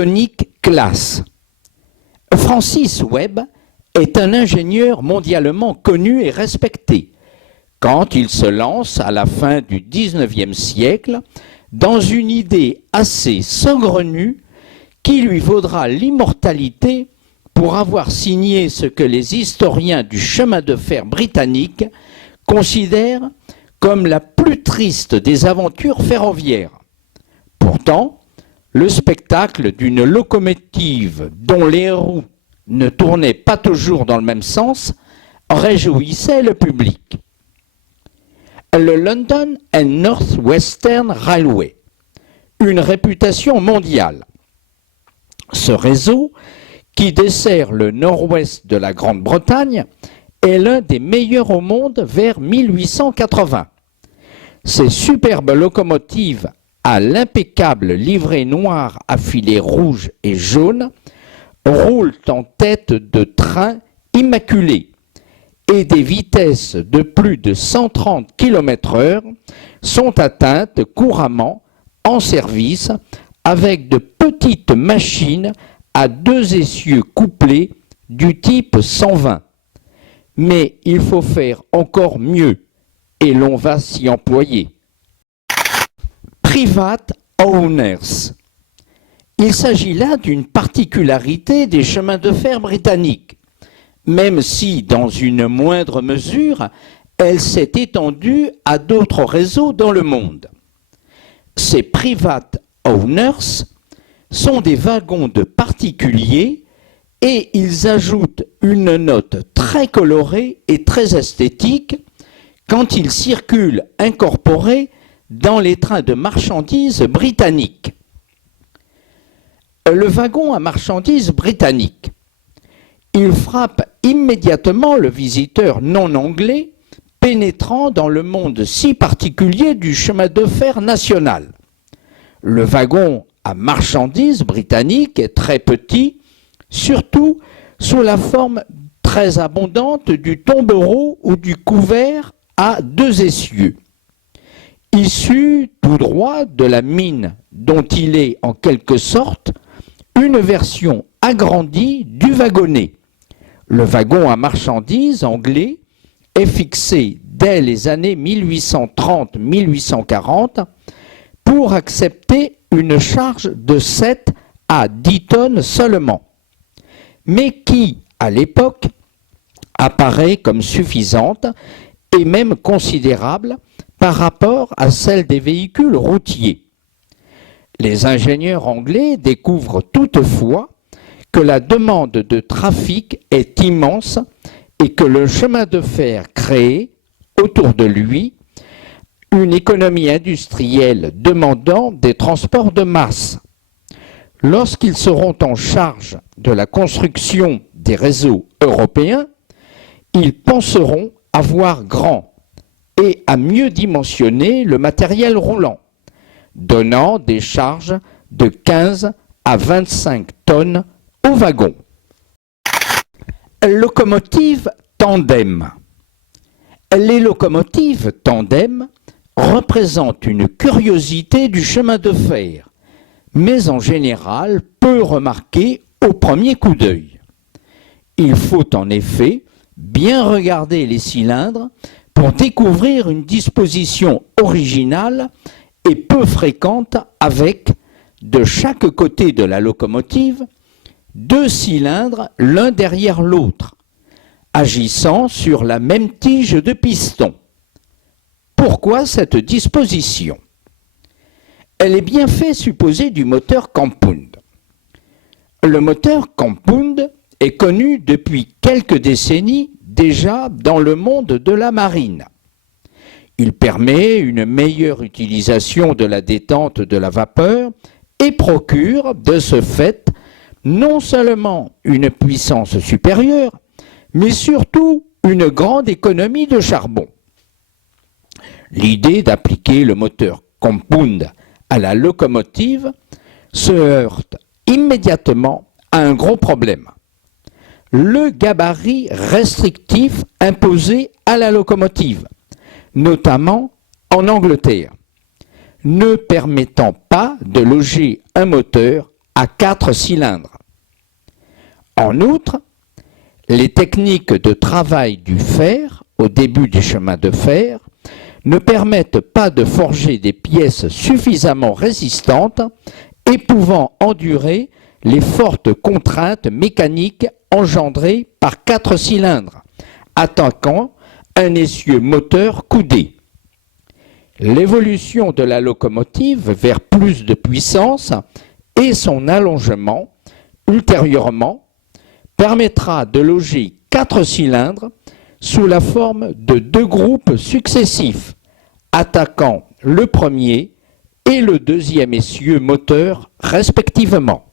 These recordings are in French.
Teutonic Class. Francis Webb est un ingénieur mondialement connu et respecté quand il se lance à la fin du XIXe siècle dans une idée assez saugrenue qui lui vaudra l'immortalité pour avoir signé ce que les historiens du chemin de fer britannique considèrent comme la plus triste des aventures ferroviaires. Pourtant, le spectacle d'une locomotive dont les roues ne tournaient pas toujours dans le même sens réjouissait le public. Le London and North Western Railway, une réputation mondiale. Ce réseau, qui dessert le nord-ouest de la Grande-Bretagne, est l'un des meilleurs au monde vers 1880. Ces superbes locomotives à l'impeccable livrée noire à filets rouges et jaunes roulent en tête de trains immaculés et des vitesses de plus de 130 km/h sont atteintes couramment en service avec de petites machines à deux essieux couplés du type 120. Mais il faut faire encore mieux et l'on va s'y employer. Private Owners. Il s'agit là d'une particularité des chemins de fer britanniques, même si, dans une moindre mesure, elle s'est étendue à d'autres réseaux dans le monde. Ces Private Owners sont des wagons de particuliers et ils ajoutent une note très colorée et très esthétique quand ils circulent incorporés dans les trains de marchandises britanniques. Le wagon à marchandises britannique. Il frappe immédiatement le visiteur non anglais pénétrant dans le monde si particulier du chemin de fer national. Le wagon à marchandises britannique est très petit, surtout sous la forme très abondante du tombereau ou du couvert à deux essieux. Issu tout droit de la mine dont il est en quelque sorte une version agrandie du wagonnet. Le wagon à marchandises anglais est fixé dès les années 1830-1840 pour accepter une charge de 7 à 10 tonnes seulement, mais qui, à l'époque, apparaît comme suffisante et même considérable par rapport à celle des véhicules routiers. Les ingénieurs anglais découvrent toutefois que la demande de trafic est immense et que le chemin de fer crée, autour de lui, une économie industrielle demandant des transports de masse. Lorsqu'ils seront en charge de la construction des réseaux européens, ils penseront à voir grand et à mieux dimensionner le matériel roulant, donnant des charges de 15 à 25 tonnes au wagon. Locomotive tandem. Les locomotives tandem représentent une curiosité du chemin de fer, mais en général peu remarquée au premier coup d'œil. Il faut en effet bien regarder les cylindres pour découvrir une disposition originale et peu fréquente avec, de chaque côté de la locomotive, 2 cylindres l'un derrière l'autre, agissant sur la même tige de piston. Pourquoi cette disposition? Elle est bien fait supposer du moteur compound. Le moteur compound est connu depuis quelques décennies déjà dans le monde de la marine. Il permet une meilleure utilisation de la détente de la vapeur et procure de ce fait non seulement une puissance supérieure, mais surtout une grande économie de charbon. L'idée d'appliquer le moteur compound à la locomotive se heurte immédiatement à un gros problème. Le gabarit restrictif imposé à la locomotive, notamment en Angleterre, ne permettant pas de loger un moteur à 4 cylindres. En outre, les techniques de travail du fer au début du chemin de fer ne permettent pas de forger des pièces suffisamment résistantes et pouvant endurer les fortes contraintes mécaniques engendrées par 4 cylindres, attaquant un essieu moteur coudé. L'évolution de la locomotive vers plus de puissance et son allongement, ultérieurement, permettra de loger 4 cylindres sous la forme de 2 groupes successifs, attaquant le premier et le deuxième essieu moteur respectivement.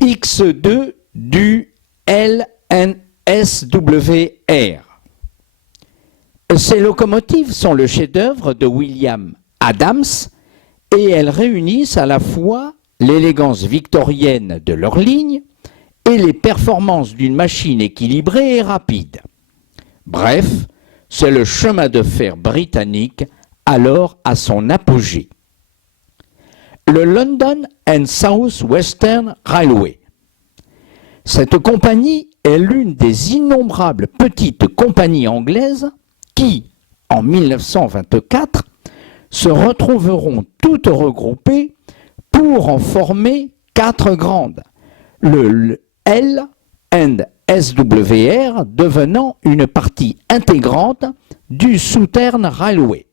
X2 du LNSWR. Ces locomotives sont le chef-d'œuvre de William Adams et elles réunissent à la fois l'élégance victorienne de leur ligne et les performances d'une machine équilibrée et rapide. Bref, c'est le chemin de fer britannique alors à son apogée. Le London and South Western Railway. Cette compagnie est l'une des innombrables petites compagnies anglaises qui, en 1924, se retrouveront toutes regroupées pour en former 4 grandes, le L&SWR devenant une partie intégrante du Southern Railway.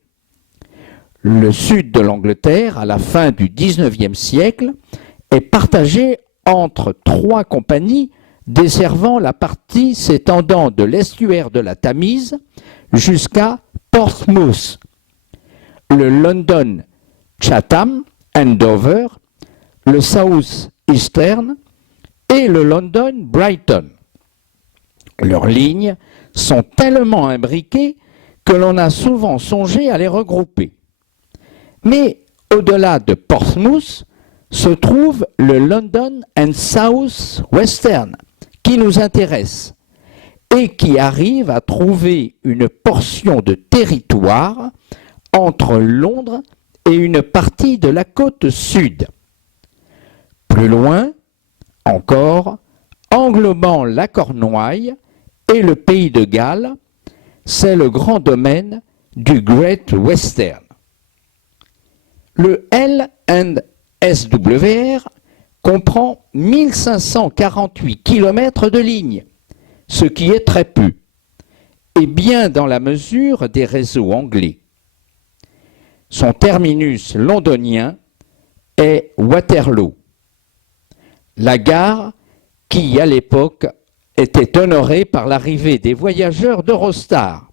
Le sud de l'Angleterre, à la fin du XIXe siècle, est partagé entre 3 compagnies desservant la partie s'étendant de l'estuaire de la Tamise jusqu'à Portsmouth, le London Chatham and Dover, le South Eastern et le London Brighton. Leurs lignes sont tellement imbriquées que l'on a souvent songé à les regrouper. Mais au-delà de Portsmouth se trouve le London and South Western qui nous intéresse et qui arrive à trouver une portion de territoire entre Londres et une partie de la côte sud. Plus loin encore, englobant la Cornouaille et le pays de Galles, c'est le grand domaine du Great Western. Le L&SWR comprend 1548 km de ligne, ce qui est très peu, et bien dans la mesure des réseaux anglais. Son terminus londonien est Waterloo. La gare qui, à l'époque, était honorée par l'arrivée des voyageurs d'Eurostar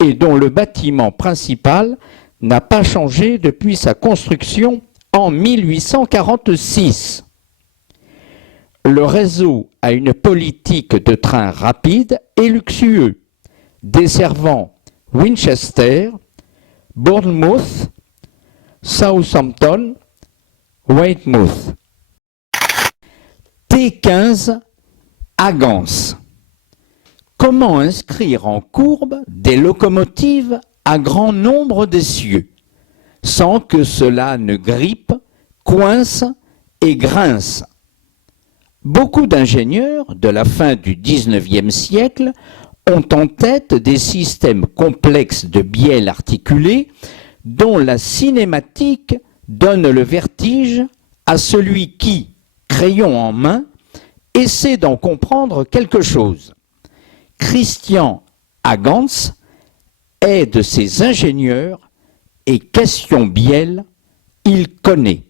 et dont le bâtiment principal n'a pas changé depuis sa construction en 1846. Le réseau a une politique de trains rapides et luxueux, desservant Winchester, Bournemouth, Southampton, Weymouth. T15 à Gans. comment inscrire en courbe des locomotives à grand nombre d'essieux, sans que cela ne grippe, coince et grince. Beaucoup d'ingénieurs de la fin du XIXe siècle ont en tête des systèmes complexes de bielles articulées dont la cinématique donne le vertige à celui qui, crayon en main, essaie d'en comprendre quelque chose. Christian Huygens est de ces ingénieurs et question bielle, il connaît.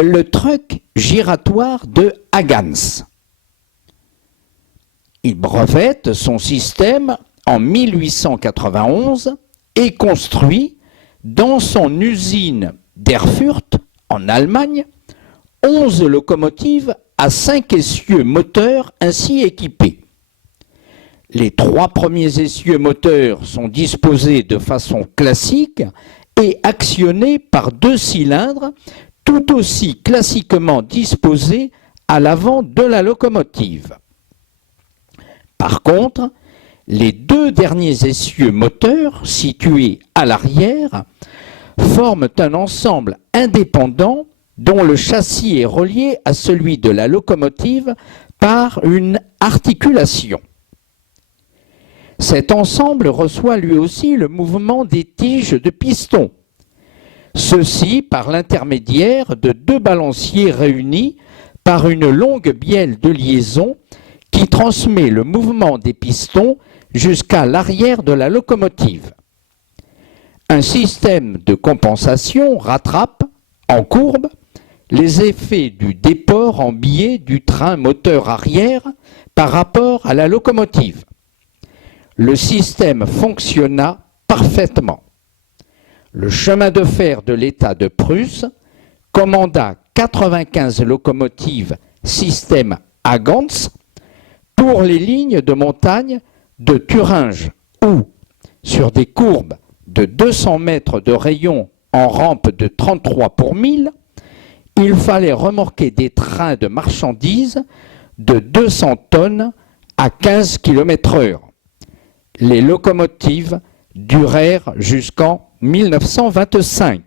Le truc giratoire de Huygens. Il brevette son système en 1891 et construit dans son usine d'Erfurt, en Allemagne, 11 locomotives à 5 essieux moteurs ainsi équipés. Les 3 premiers essieux moteurs sont disposés de façon classique et actionnés par 2 cylindres tout aussi classiquement disposés à l'avant de la locomotive. Par contre, les 2 derniers essieux moteurs, situés à l'arrière, forment un ensemble indépendant dont le châssis est relié à celui de la locomotive par une articulation. Cet ensemble reçoit lui aussi le mouvement des tiges de piston, ceci par l'intermédiaire de 2 balanciers réunis par une longue bielle de liaison qui transmet le mouvement des pistons jusqu'à l'arrière de la locomotive. Un système de compensation rattrape, en courbe, les effets du déport en biais du train moteur arrière par rapport à la locomotive. Le système fonctionna parfaitement. Le chemin de fer de l'État de Prusse commanda 95 locomotives système Huygens pour les lignes de montagne de Thuringe où, sur des courbes de 200 mètres de rayon en rampe de 33 pour 1000, il fallait remorquer des trains de marchandises de 200 tonnes à 15 km/h. Les locomotives durèrent jusqu'en 1925.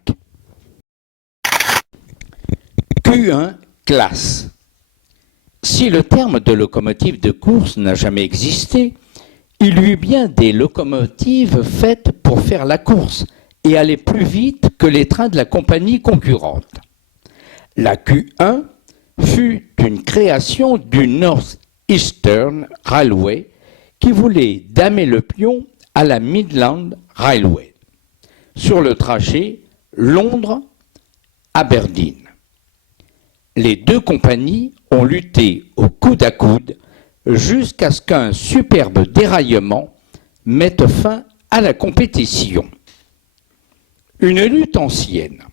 Q1 classe. Si le terme de locomotive de course n'a jamais existé, il y eut bien des locomotives faites pour faire la course et aller plus vite que les trains de la compagnie concurrente. La Q1 fut une création du North Eastern Railway qui voulait damer le pion à la Midland Railway sur le trajet Londres-Aberdeen. Les 2 compagnies ont lutté au coude à coude jusqu'à ce qu'un superbe déraillement mette fin à la compétition. Une lutte ancienne.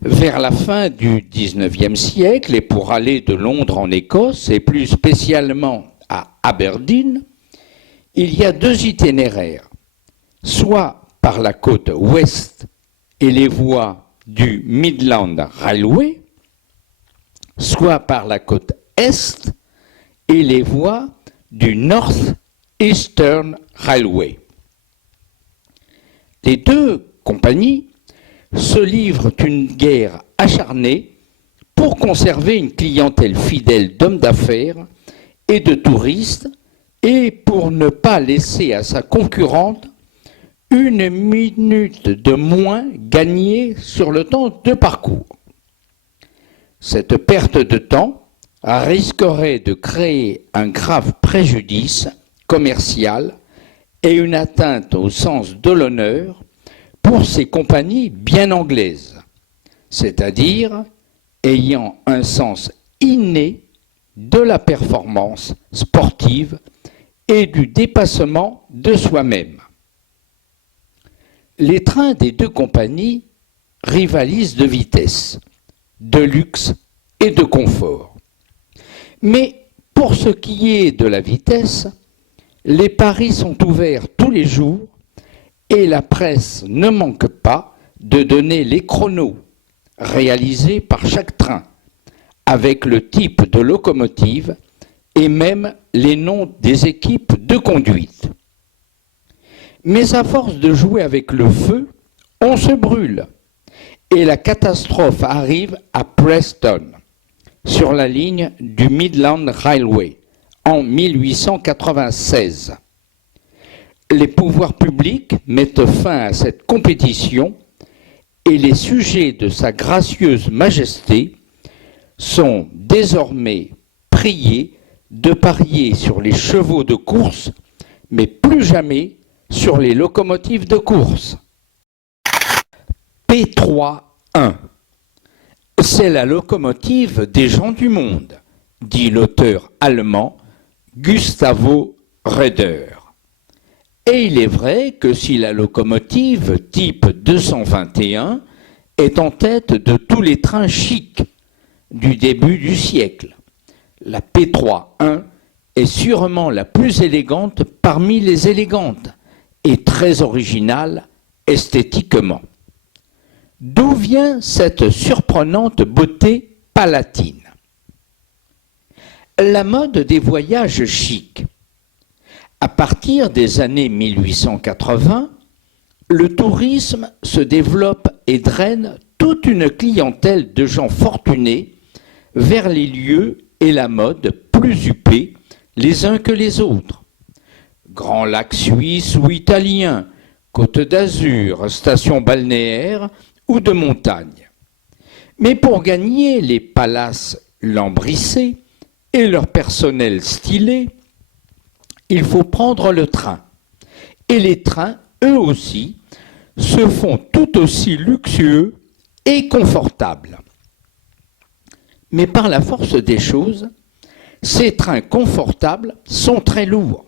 Vers la fin du XIXe siècle et pour aller de Londres en Écosse et plus spécialement à Aberdeen, il y a 2 itinéraires, soit par la côte ouest et les voies du Midland Railway, soit par la côte est et les voies du North Eastern Railway. Les 2 compagnies se livrent une guerre acharnée pour conserver une clientèle fidèle d'hommes d'affaires et de touristes et pour ne pas laisser à sa concurrente 1 minute de moins gagnée sur le temps de parcours. Cette perte de temps risquerait de créer un grave préjudice commercial et une atteinte au sens de l'honneur pour ces compagnies bien anglaises, c'est-à-dire ayant un sens inné de la performance sportive et du dépassement de soi-même. Les trains des 2 compagnies rivalisent de vitesse, de luxe et de confort. Mais pour ce qui est de la vitesse, les paris sont ouverts tous les jours et la presse ne manque pas de donner les chronos réalisés par chaque train avec le type de locomotive et même les noms des équipes de conduite. Mais à force de jouer avec le feu, on se brûle et la catastrophe arrive à Preston, sur la ligne du Midland Railway, en 1896. Les pouvoirs publics mettent fin à cette compétition et les sujets de Sa Gracieuse Majesté sont désormais priés de parier sur les chevaux de course, mais plus jamais sur les locomotives de course. P3-1. C'est la locomotive des gens du monde, dit l'auteur allemand Gustavo Roeder. Et il est vrai que si la locomotive type 221 est en tête de tous les trains chics du début du siècle, la P3-1 est sûrement la plus élégante parmi les élégantes et très originale esthétiquement. D'où vient cette surprenante beauté palatine? La mode des voyages chics. À partir des années 1880, le tourisme se développe et draine toute une clientèle de gens fortunés vers les lieux et la mode plus huppés les uns que les autres. Grands lacs suisses ou italiens, côte d'Azur, stations balnéaires ou de montagne. Mais pour gagner les palaces lambrissés et leur personnel stylé, il faut prendre le train. Et les trains, eux aussi, se font tout aussi luxueux et confortables. Mais par la force des choses, ces trains confortables sont très lourds.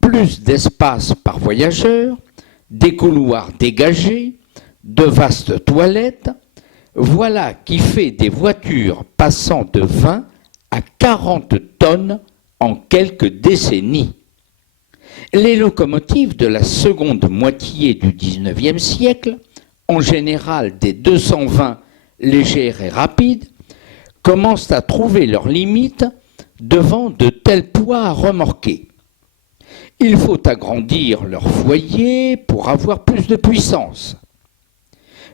Plus d'espace par voyageur, des couloirs dégagés, de vastes toilettes, voilà qui fait des voitures passant de 20 à 40 tonnes en quelques décennies. Les locomotives de la seconde moitié du XIXe siècle, en général des 220 légères et rapides, commencent à trouver leurs limites devant de tels poids à remorquer. Il faut agrandir leur foyer pour avoir plus de puissance.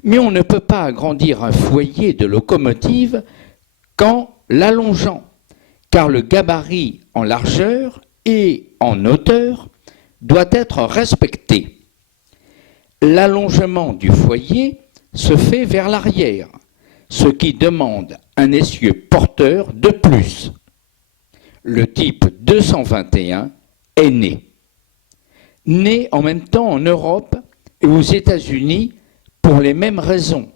Mais on ne peut pas agrandir un foyer de locomotive qu'en l'allongeant, car le gabarit en largeur et en hauteur doit être respecté. L'allongement du foyer se fait vers l'arrière, ce qui demande un essieu porteur de plus. Le type 221 est né. Né en même temps en Europe et aux États-Unis pour les mêmes raisons.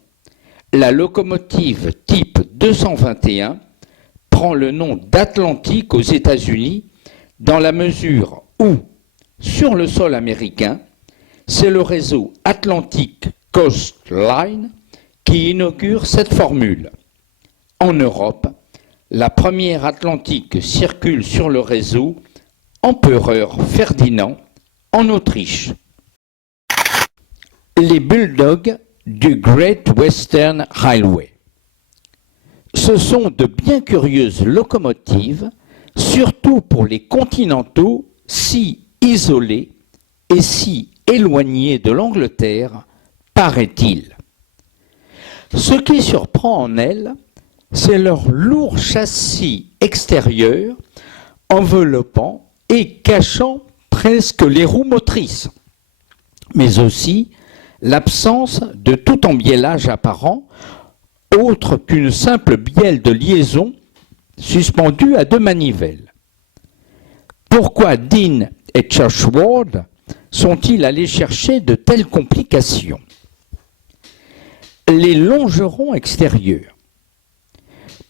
La locomotive type 221 prend le nom d'Atlantic aux États-Unis dans la mesure où, sur le sol américain, c'est le réseau Atlantic Coast Line qui inaugure cette formule. En Europe, la première Atlantique circule sur le réseau Empereur Ferdinand en Autriche. Les bulldogs du Great Western Railway. Ce sont de bien curieuses locomotives, surtout pour les continentaux si isolés et si éloignés de l'Angleterre, paraît-il. Ce qui surprend en elles, c'est leur lourd châssis extérieur enveloppant et cachant presque les roues motrices, mais aussi l'absence de tout embiellage apparent, autre qu'une simple bielle de liaison suspendue à deux manivelles. Pourquoi Dean et Churchward sont-ils allés chercher de telles complications? Les longerons extérieurs.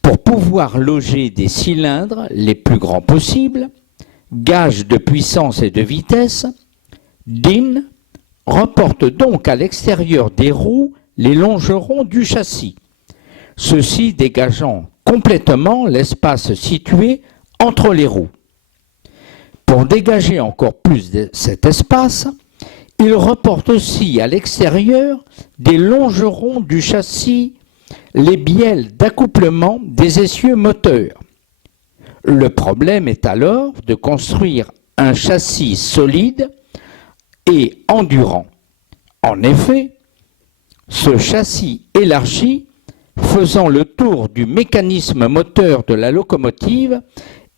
Pour pouvoir loger des cylindres les plus grands possibles, gage de puissance et de vitesse, Dean reporte donc à l'extérieur des roues les longerons du châssis, ceux-ci dégageant complètement l'espace situé entre les roues. Pour dégager encore plus de cet espace, il reporte aussi à l'extérieur des longerons du châssis les bielles d'accouplement des essieux moteurs. Le problème est alors de construire un châssis solide et endurant. En effet, ce châssis élargi, faisant le tour du mécanisme moteur de la locomotive,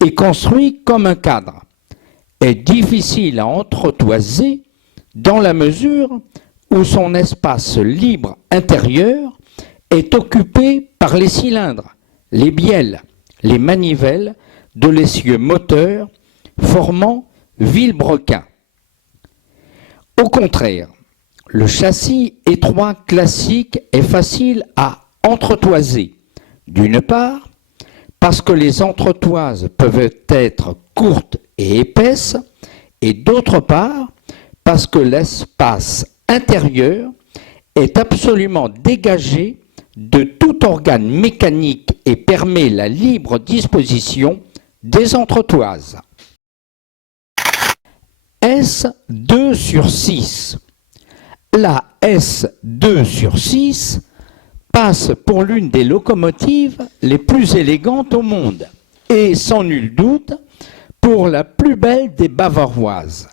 est construit comme un cadre, est difficile à entretoiser dans la mesure où son espace libre intérieur est occupé par les cylindres, les bielles, les manivelles de l'essieu moteur formant vilebrequin. Au contraire, le châssis étroit classique est facile à entretoiser, d'une part parce que les entretoises peuvent être courtes et épaisses, et d'autre part parce que l'espace intérieur est absolument dégagé de tout organe mécanique et permet la libre disposition des entretoises. S2 sur 6. La S2 sur 6 passe pour l'une des locomotives les plus élégantes au monde et sans nul doute pour la plus belle des bavaroises.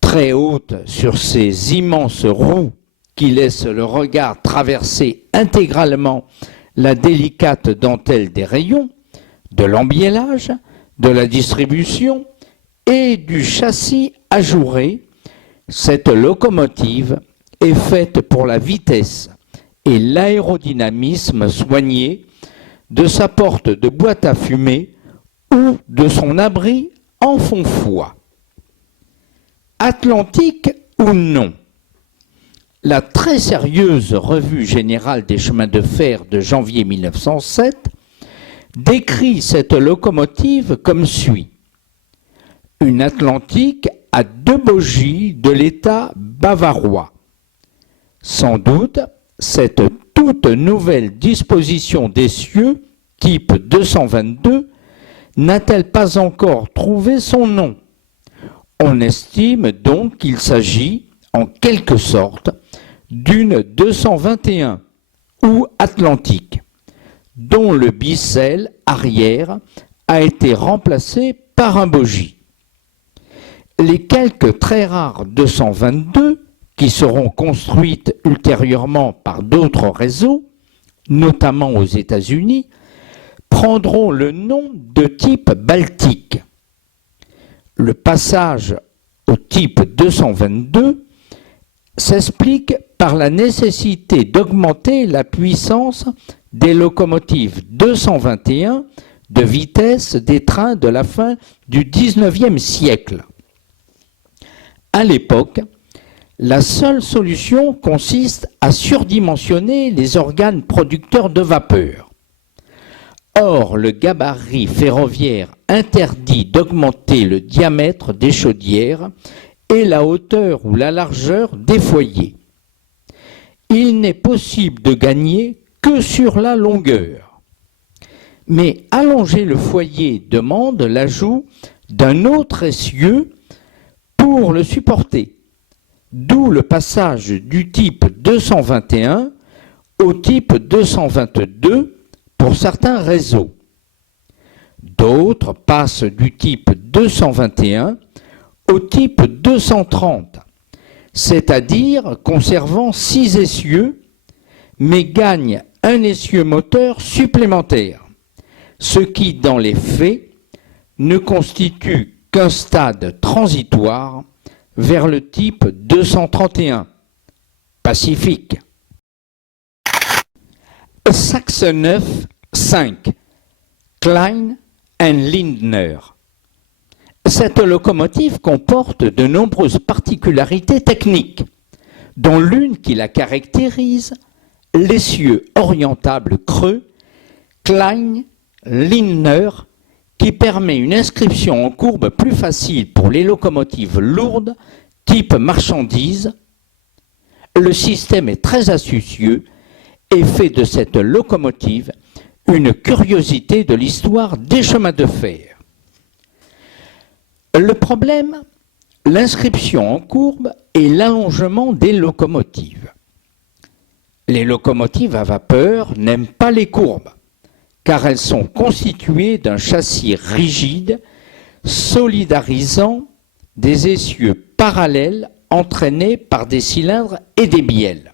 Très haute sur ses immenses roues qui laissent le regard traverser intégralement la délicate dentelle des rayons, de l'embiellage, de la distribution et du châssis ajouré, cette locomotive est faite pour la vitesse et l'aérodynamisme soigné de sa porte de boîte à fumée ou de son abri en fond-foie. Atlantique ou non, la très sérieuse Revue générale des chemins de fer de janvier 1907 décrit cette locomotive comme suit. Une Atlantique à 2 bogies de l'État bavarois. Sans doute, cette toute nouvelle disposition d'essieu, type 222, n'a-t-elle pas encore trouvé son nom? On estime donc qu'il s'agit, en quelque sorte, d'une 221 ou Atlantique, dont le bicelle arrière a été remplacé par un bogie. Les quelques très rares 222 qui seront construites ultérieurement par d'autres réseaux, notamment aux États-Unis, prendront le nom de type baltique. Le passage au type 222 s'explique par la nécessité d'augmenter la puissance des locomotives 221 de vitesse des trains de la fin du XIXe siècle. À l'époque, la seule solution consiste à surdimensionner les organes producteurs de vapeur. Or, le gabarit ferroviaire interdit d'augmenter le diamètre des chaudières et la hauteur ou la largeur des foyers. Il n'est possible de gagner que sur la longueur. Mais allonger le foyer demande l'ajout d'un autre essieu pour le supporter, d'où le passage du type 221 au type 222 pour certains réseaux. D'autres passent du type 221 au type 230, c'est-à-dire conservant 6 essieux, mais gagnent un essieu moteur supplémentaire, ce qui, dans les faits, ne constitue qu'un stade transitoire vers le type 231, Pacifique. Saxe 9, 5, Klein and Lindner. Cette locomotive comporte de nombreuses particularités techniques, dont l'une qui la caractérise, l'essieu orientable creux Klein-Lindner, qui permet une inscription en courbe plus facile pour les locomotives lourdes, type marchandises. Le système est très astucieux et fait de cette locomotive une curiosité de l'histoire des chemins de fer. Le problème, l'inscription en courbe et l'allongement des locomotives. Les locomotives à vapeur n'aiment pas les courbes, car elles sont constituées d'un châssis rigide solidarisant des essieux parallèles entraînés par des cylindres et des bielles.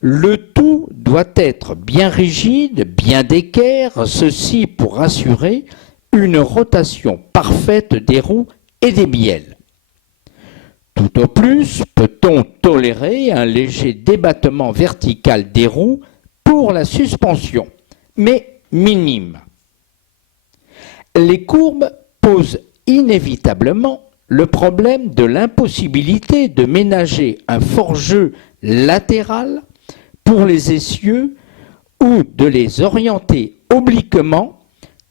Le tout doit être bien rigide, bien d'équerre, ceci pour assurer une rotation parfaite des roues et des bielles. Tout au plus peut-on tolérer un léger débattement vertical des roues pour la suspension, mais minime. Les courbes posent inévitablement le problème de l'impossibilité de ménager un forjeu latéral pour les essieux ou de les orienter obliquement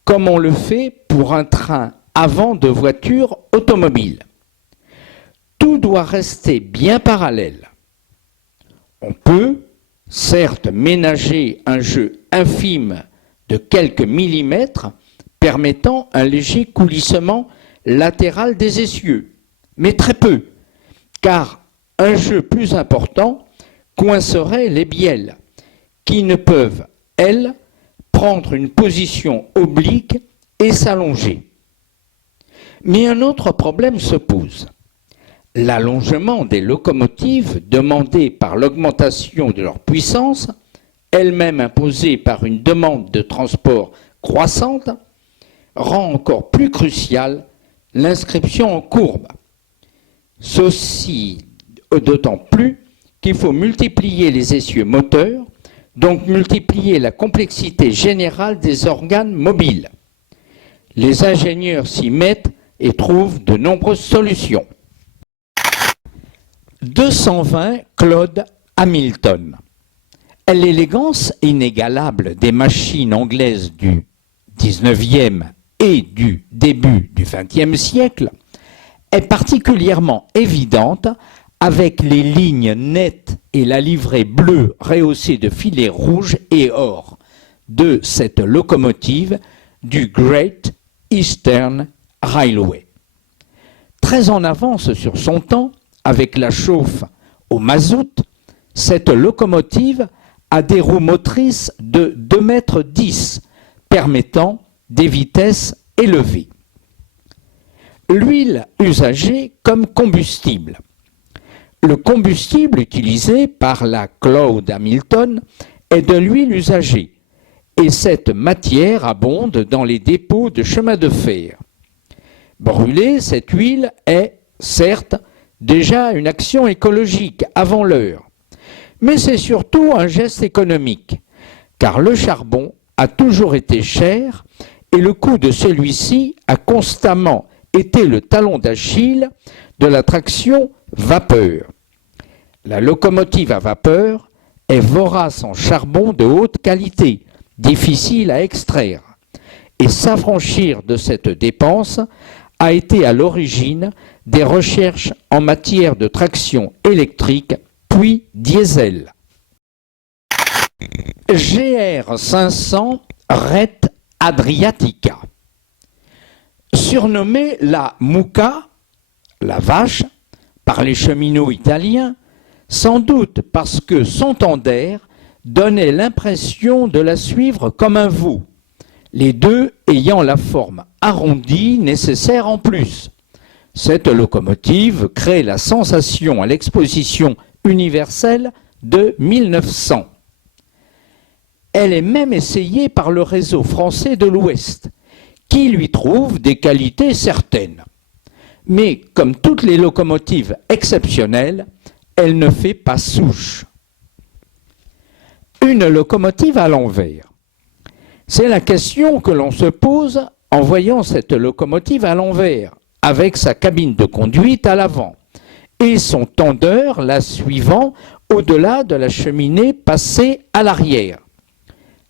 comme on le fait pour un train avant de voiture automobile. Tout doit rester bien parallèle. On peut, certes, ménager un jeu infime de quelques millimètres permettant un léger coulissement latéral des essieux, mais très peu, car un jeu plus important coincerait les bielles, qui ne peuvent, elles, prendre une position oblique et s'allonger. Mais un autre problème se pose. L'allongement des locomotives demandé par l'augmentation de leur puissance, elle-même imposée par une demande de transport croissante, rend encore plus cruciale l'inscription en courbe. Ceci d'autant plus qu'il faut multiplier les essieux moteurs, donc multiplier la complexité générale des organes mobiles. Les ingénieurs s'y mettent et trouvent de nombreuses solutions. 220 Claude Hamilton. L'élégance inégalable des machines anglaises du 19e et du début du 20e siècle est particulièrement évidente avec les lignes nettes et la livrée bleue rehaussée de filets rouges et or de cette locomotive du Great Eastern Railway. Très en avance sur son temps, avec la chauffe au mazout, cette locomotive a des roues motrices de 2,10 m, permettant des vitesses élevées. L'huile usagée comme combustible. Le combustible utilisé par la Claude Hamilton est de l'huile usagée, et cette matière abonde dans les dépôts de chemin de fer. Brûler cette huile est, certes, déjà une action écologique avant l'heure, mais c'est surtout un geste économique, car le charbon a toujours été cher et le coût de celui-ci a constamment été le talon d'Achille de la traction vapeur. La locomotive à vapeur est vorace en charbon de haute qualité, difficile à extraire, et s'affranchir de cette dépense a été à l'origine des recherches en matière de traction électrique puis diesel. GR 500 Ret Adriatica. Surnommée la Mucca, la vache, par les cheminots italiens, sans doute parce que son tender donnait l'impression de la suivre comme un veau, les deux ayant la forme arrondie nécessaire en plus. Cette locomotive crée la sensation à l'exposition universelle de 1900. Elle est même essayée par le réseau français de l'Ouest, qui lui trouve des qualités certaines. Mais comme toutes les locomotives exceptionnelles, elle ne fait pas souche. Une locomotive à l'envers. C'est la question que l'on se pose en voyant cette locomotive à l'envers, avec sa cabine de conduite à l'avant, et son tendeur la suivant au-delà de la cheminée passée à l'arrière.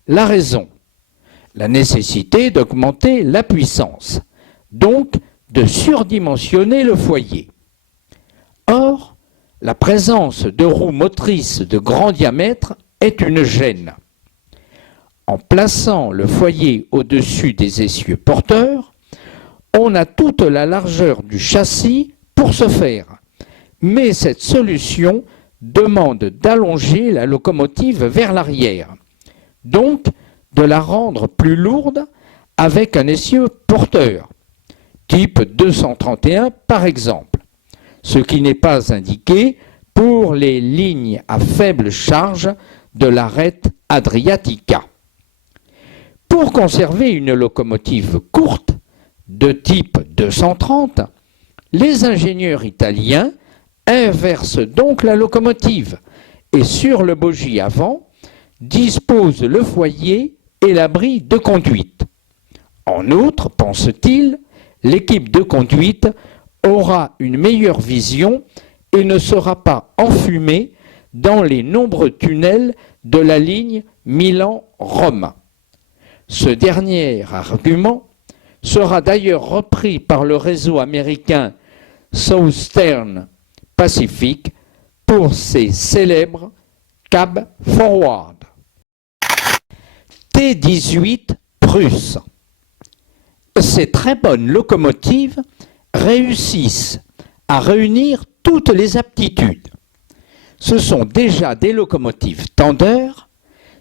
La raison, la nécessité d'augmenter la puissance, donc de surdimensionner le foyer. Or, la présence de roues motrices de grand diamètre est une gêne. En plaçant le foyer au-dessus des essieux porteurs, on a toute la largeur du châssis pour ce faire, mais cette solution demande d'allonger la locomotive vers l'arrière, donc de la rendre plus lourde avec un essieu porteur, type 231 par exemple, ce qui n'est pas indiqué pour les lignes à faible charge de l'arête Adriatica. Pour conserver une locomotive courte de type 230, les ingénieurs italiens inversent donc la locomotive et sur le bogie avant disposent le foyer et l'abri de conduite. En outre, pense-t-il, l'équipe de conduite aura une meilleure vision et ne sera pas enfumée dans les nombreux tunnels de la ligne Milan-Rome. Ce dernier argument sera d'ailleurs repris par le réseau américain Southern Pacific pour ses célèbres Cab Forward. T18 Prusse. Ces très bonnes locomotives réussissent à réunir toutes les aptitudes. Ce sont déjà des locomotives tendeurs,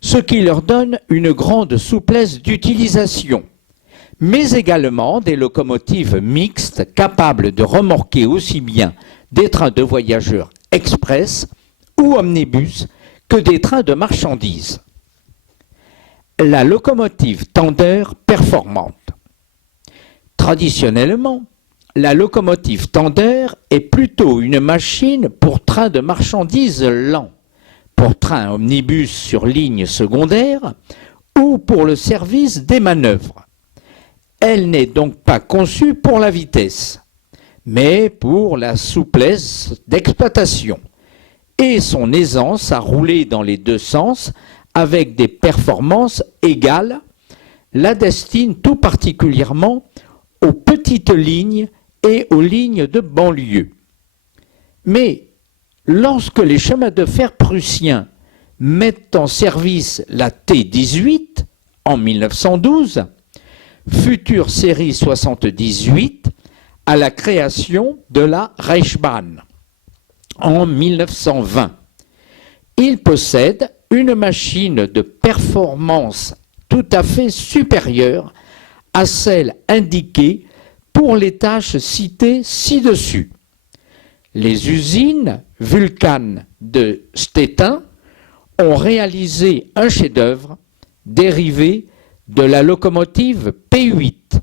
ce qui leur donne une grande souplesse d'utilisation, mais également des locomotives mixtes capables de remorquer aussi bien des trains de voyageurs express ou omnibus que des trains de marchandises. La locomotive tendeur performante. Traditionnellement, la locomotive tendeur est plutôt une machine pour train de marchandises lent, pour train omnibus sur ligne secondaire ou pour le service des manœuvres. Elle n'est donc pas conçue pour la vitesse, mais pour la souplesse d'exploitation et son aisance à rouler dans les deux sens avec des performances égales, la destine tout particulièrement aux petites lignes et aux lignes de banlieue. Mais lorsque les chemins de fer prussiens mettent en service la T18 en 1912, future série 78, à la création de la Reichsbahn en 1920. Il possède une machine de performance tout à fait supérieure à celle indiquée pour les tâches citées ci-dessus. Les usines Vulcan de Stettin ont réalisé un chef-d'œuvre dérivé de la locomotive P8,